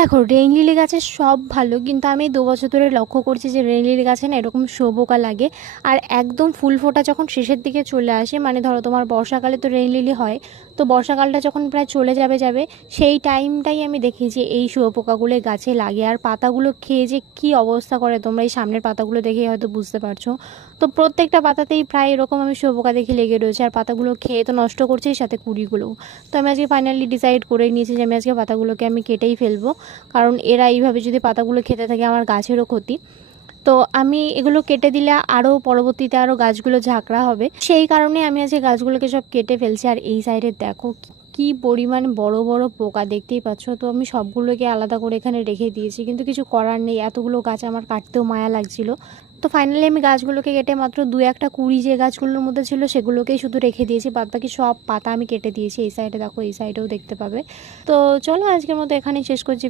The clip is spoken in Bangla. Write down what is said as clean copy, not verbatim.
দেখো, রেইন লিলি গাছের সব ভালো, কিন্তু আমি 2 বছর ধরে লক্ষ্য করছি যে রেইন লিলি গাছে না এরকম শুঁয়োপোকা লাগে। আর একদম ফুল ফোটা যখন শেষের দিকে চলে আসে, মানে ধরো তোমার বর্ষাকালে তো রেইন লিলি হয়, তো বর্ষাকালটা যখন প্রায় চলে যাবে সেই টাইমটাই আমি দেখি যে এই শুঁয়োপোকাগুলো গাছে লাগে। আর পাতাগুলো খেয়ে যে কী অবস্থা করে, তোমরা এই সামনের পাতাগুলো দেখেই হয়তো বুঝতে পারছো। তো প্রত্যেকটা পাতাতেই প্রায় এরকম আমি শুঁয়োপোকা দেখে লেগে রয়েছে, আর পাতাগুলো খেয়ে তো নষ্ট করছেই, সাথে কুড়িগুলোও। তো আমি আজকে ফাইনালি ডিসাইড করে নিয়েছি যে আমি আজকে পাতাগুলোকে আমি কেটেই ফেলবো, কারণ এরা এইভাবে যদি পাতাগুলো খেতে থাকে আমার গাছেরও ক্ষতি। তো আমি এগুলো কেটে দিলে আরও পরবর্তীতে আরও গাছগুলো ঝাঁকড়া হবে, সেই কারণে আমি আজকে গাছগুলোকে সব কেটে ফেলছি। আর এই সাইডে দেখো কি পরিমাণ বড় বড় পোকা, দেখতেই পাচ্ছ। তো আমি সবগুলোকে আলাদা করে এখানে রেখে দিয়েছি, কিন্তু কিছু করার নেই, এতগুলো গাছ আমার কাটতেও মায়া লাগছিল। তো ফাইনালি আমি গাছগুলোকে কেটে মাত্র 2-1টা কুড়ি যে গাছগুলোর মধ্যে ছিল সেগুলোকেই শুধু রেখে দিয়েছি, বাদ বাকি সব পাতা আমি কেটে দিয়েছি। এই সাইডে দেখো, এই সাইডেও দেখতে পাবে। তো চলো আজকের মতো এখানেই শেষ করছি।